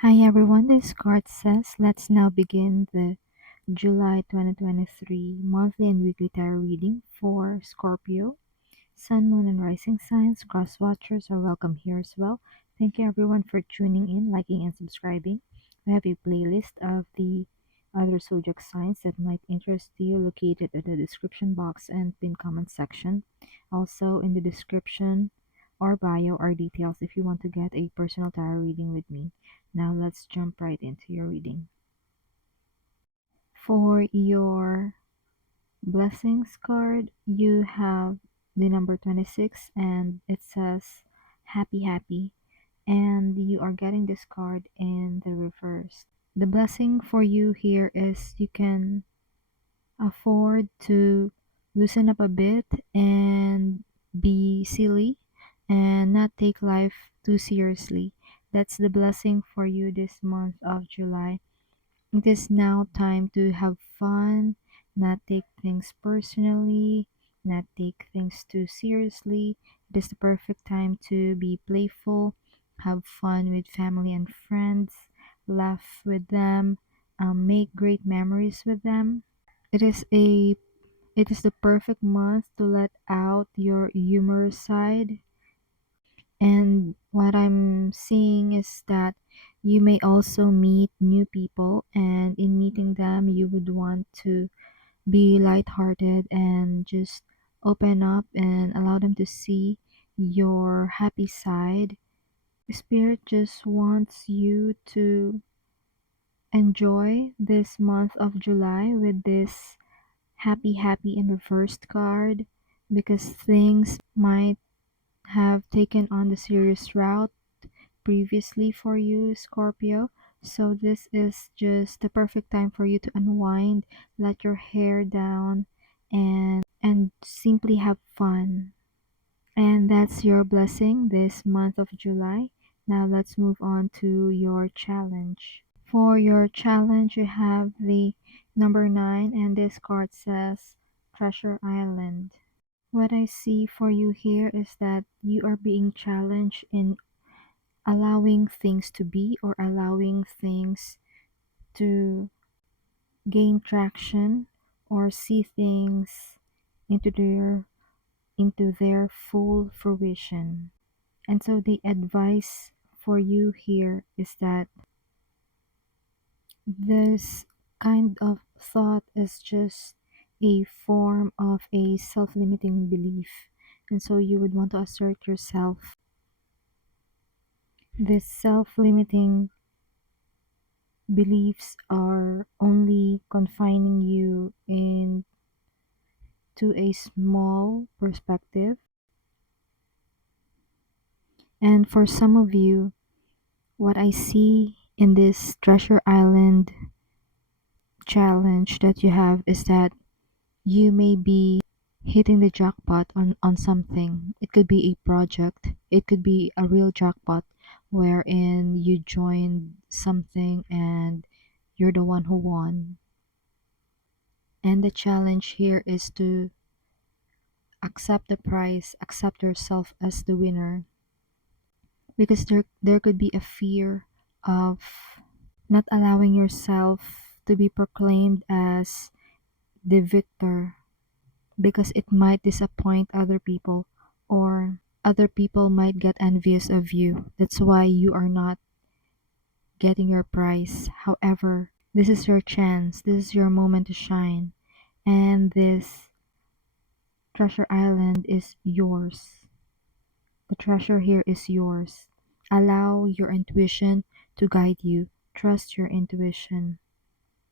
Hi everyone, this is CardSays. Let's now begin the July 2023 monthly and weekly tarot reading for Scorpio. Sun, Moon, and Rising signs. Cross watchers are welcome here as well. Thank you everyone for tuning in, liking, and subscribing. We have a playlist of the other zodiac signs that might interest you located in the description box and pinned comment section. Also, in the description or bio are details if you want to get a personal tarot reading with me. Now, let's jump right into your reading. For your blessings card, you have the number 26 and it says happy happy, and you are getting this card in the reverse. The blessing for you here is you can afford to loosen up a bit and be silly and not take life too seriously. That's the blessing for you this month of July. It is now time to have fun, not take things personally, not take things too seriously. It is the perfect time to be playful, have fun with family and friends, laugh with them, make great memories with them. It is a it is the perfect month to let out your humorous side. And what I'm seeing is that you may also meet new people, and in meeting them, you would want to be lighthearted and just open up and allow them to see your happy side. Spirit just wants you to enjoy this month of July with this happy in reversed card, because things might have taken on the serious route previously for you, Scorpio. So this is just the perfect time for you to unwind, let your hair down, and simply have fun. And that's your blessing this month of July. Now let's move on to your challenge. For your challenge, you have the number 9, and this card says Treasure Island. What I see for you here is that you are being challenged in allowing things to be, or allowing things to gain traction, or see things into their full fruition. And so the advice for you here is that this kind of thought is just a form of a self-limiting belief, and so you would want to assert yourself. This self-limiting beliefs are only confining you into a small perspective. And for some of you, what I see in this Treasure Island challenge that you have is that you may be hitting the jackpot on something. It could be a project, it could be a real jackpot wherein you joined something and you're the one who won. And the challenge here is to accept the prize, accept yourself as the winner, because there could be a fear of not allowing yourself to be proclaimed as the victor, because it might disappoint other people, or other people might get envious of you. That's why you are not getting your prize. However, this is your chance, this is your moment to shine, and this treasure island is yours. The treasure here is yours. Allow your intuition to guide you. Trust your intuition,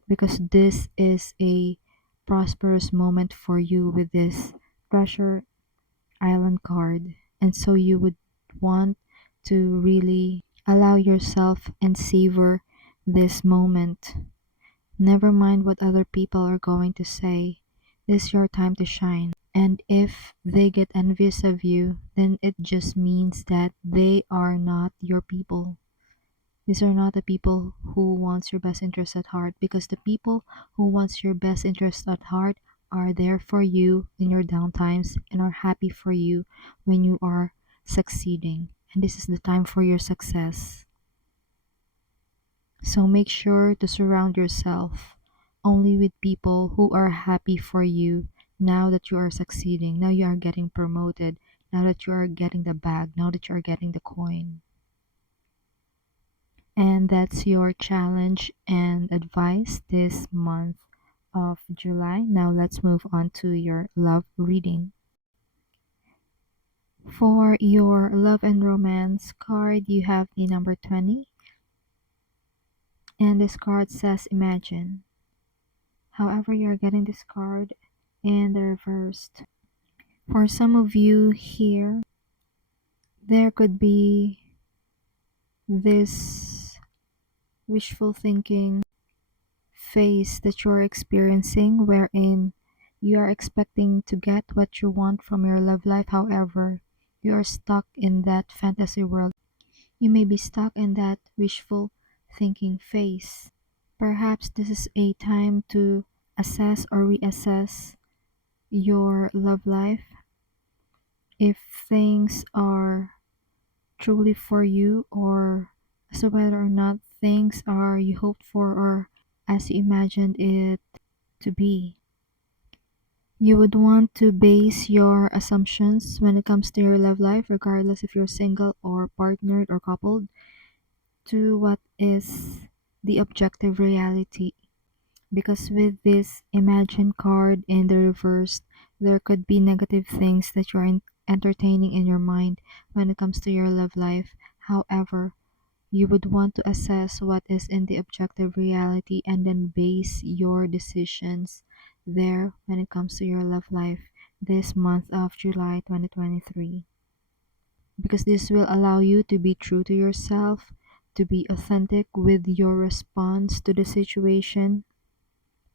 because this is a prosperous moment for you with this treasure island card. And so you would want to really allow yourself and savor this moment. Never mind what other people are going to say. This is your time to shine. And if they get envious of you, then it just means that they are not your people. These are not the people who wants your best interest at heart, because the people who wants your best interest at heart are there for you in your downtimes and are happy for you when you are succeeding. And this is the time for your success. So make sure to surround yourself only with people who are happy for you now that you are succeeding, now you are getting promoted, now that you are getting the bag, now that you are getting the coin. And that's your challenge and advice this month of July. Now let's move on to your love reading. For your love and romance card, you have the number 20, and this card says imagine. However, you're getting this card in the reversed. For some of you here, there could be this wishful thinking phase that you're experiencing wherein you are expecting to get what you want from your love life. However, you are stuck in that fantasy world. You may be stuck in that wishful thinking phase. Perhaps this is a time to assess or reassess your love life, if things are truly for you, or as to whether or not things are you hoped for or as you imagined it to be. You would want to base your assumptions when it comes to your love life, regardless if you're single or partnered or coupled, to what is the objective reality. Because with this imagine card in the reverse, there could be negative things that you're entertaining in your mind when it comes to your love life. However, you would want to assess what is in the objective reality and then base your decisions there when it comes to your love life this month of July 2023. Because this will allow you to be true to yourself, to be authentic with your response to the situation,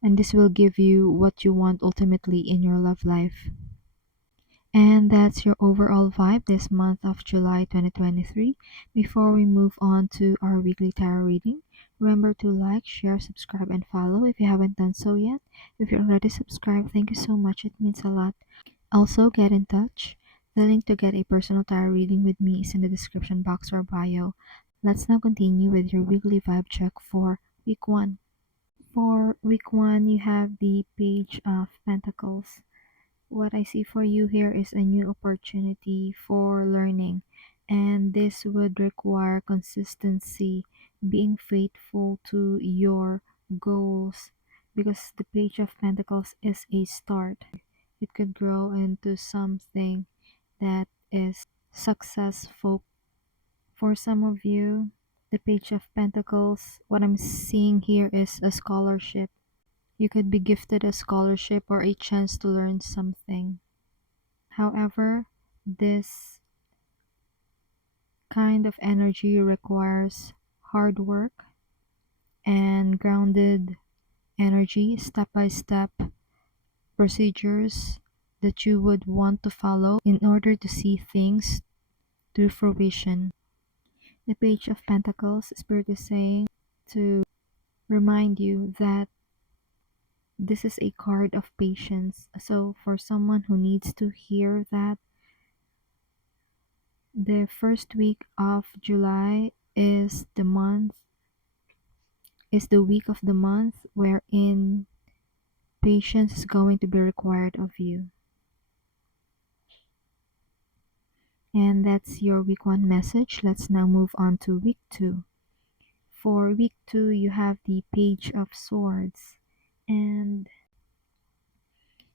and this will give you what you want ultimately in your love life. And that's your overall vibe this month of July 2023. Before we move on to our weekly tarot reading, remember to like, share, subscribe, and follow if you haven't done so yet. If you're already subscribed, thank you so much. It means a lot. Also, get in touch. The link to get a personal tarot reading with me is in the description box or bio. Let's now continue with your weekly vibe check for week 1. For week 1, you have the Page of Pentacles. What I see for you here is a new opportunity for learning, and this would require consistency, being faithful to your goals, because the Page of Pentacles is a start. It could grow into something that is successful. For some of you, the Page of Pentacles, what I'm seeing here is a scholarship. You could be gifted a scholarship or a chance to learn something. However, this kind of energy requires hard work and grounded energy, step by step procedures that you would want to follow in order to see things to fruition. The Page of Pentacles, Spirit is saying to remind you that this is a card of patience. So for someone who needs to hear that, the first week of July is the week of the month wherein patience is going to be required of you. And that's your week 1 message. Let's now move on to week 2. For week 2, you have the Page of Swords. And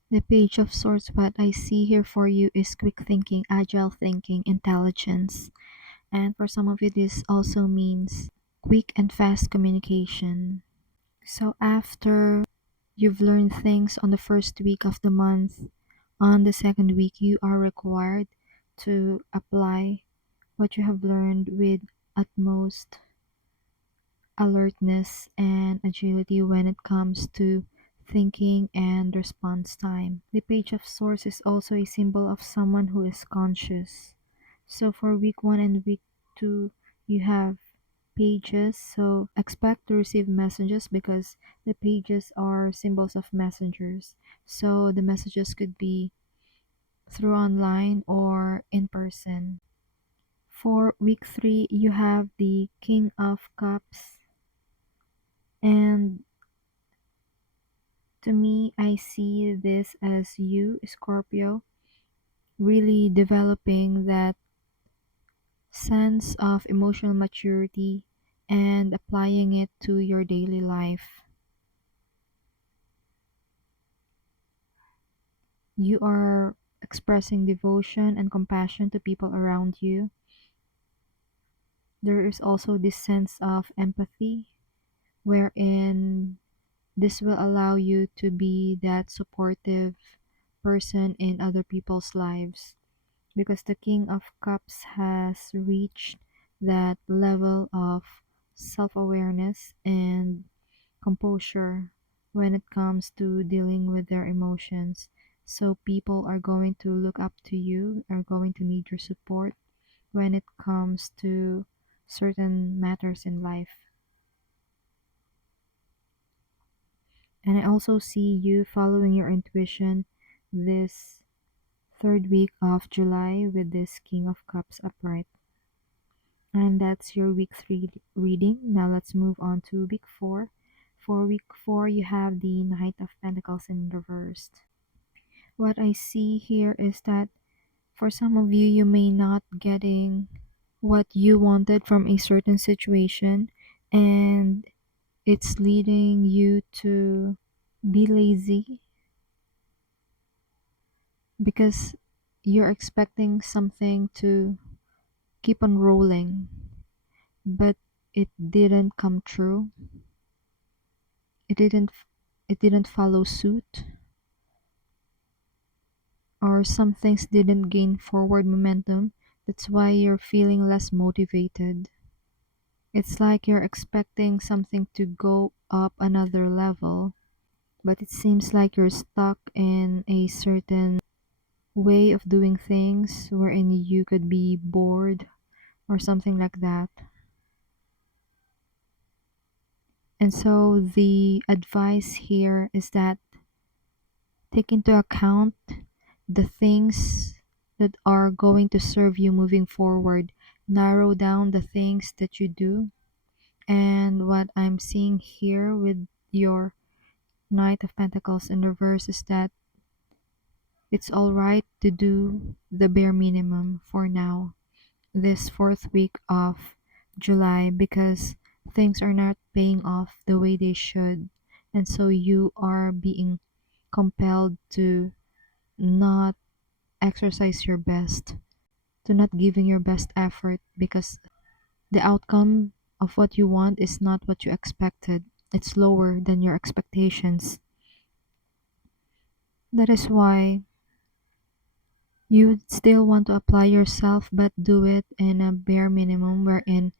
the Page of Swords, what I see here for you is quick thinking, agile thinking, intelligence. And for some of you, this also means quick and fast communication. So after you've learned things on the first week of the month, on the second week, you are required to apply what you have learned with utmost alertness and agility when it comes to thinking and response time. The Page of Swords is also a symbol of someone who is conscious. So for week 1 and week 2, you have pages, so expect to receive messages because the pages are symbols of messengers. So the messages could be through online or in person. For week 3, you have the King of Cups. And to me, I see this as you, Scorpio, really developing that sense of emotional maturity and applying it to your daily life. You are expressing devotion and compassion to people around you. There is also this sense of empathy, wherein this will allow you to be that supportive person in other people's lives, because the King of Cups has reached that level of self awareness and composure when it comes to dealing with their emotions. So people are going to look up to you, are going to need your support when it comes to certain matters in life. And I also see you following your intuition this third week of July with this King of Cups upright. And that's your week 3 reading. Now let's move on to week 4. For week 4, you have the Knight of Pentacles in reversed. What I see here is that for some of you, you may not getting what you wanted from a certain situation, and it's leading you to be lazy because you're expecting something to keep on rolling, but it didn't come true. It didn't follow suit, or some things didn't gain forward momentum. That's why you're feeling less motivated. It's like you're expecting something to go up another level, but it seems like you're stuck in a certain way of doing things wherein you could be bored or something like that. And so the advice here is that take into account the things that are going to serve you moving forward. Narrow down the things that you do. And what I'm seeing here with your Knight of Pentacles in reverse is that it's alright to do the bare minimum for now, this fourth week of July, because things are not paying off the way they should. And so you are being compelled to not exercise your best, to not giving your best effort, because the outcome of what you want is not what you expected. It's lower than your expectations. That is why you still want to apply yourself, but do it in a bare minimum wherein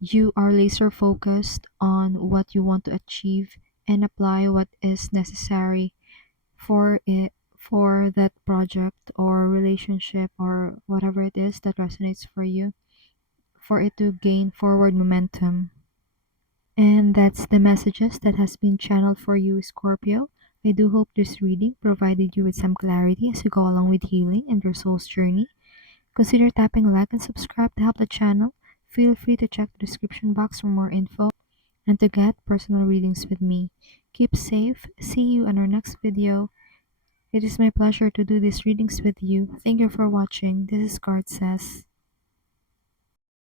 you are laser focused on what you want to achieve and apply what is necessary for it, for that project or relationship or whatever it is that resonates for you, for it to gain forward momentum. And that's the messages that has been channeled for you, Scorpio. I do hope this reading provided you with some clarity as you go along with healing and your soul's journey. Consider tapping like and subscribe to help the channel. Feel free to check the description box for more info and to get personal readings with me. Keep safe. See you in our next video. It is my pleasure to do these readings with you. Thank you for watching. This is CardSays.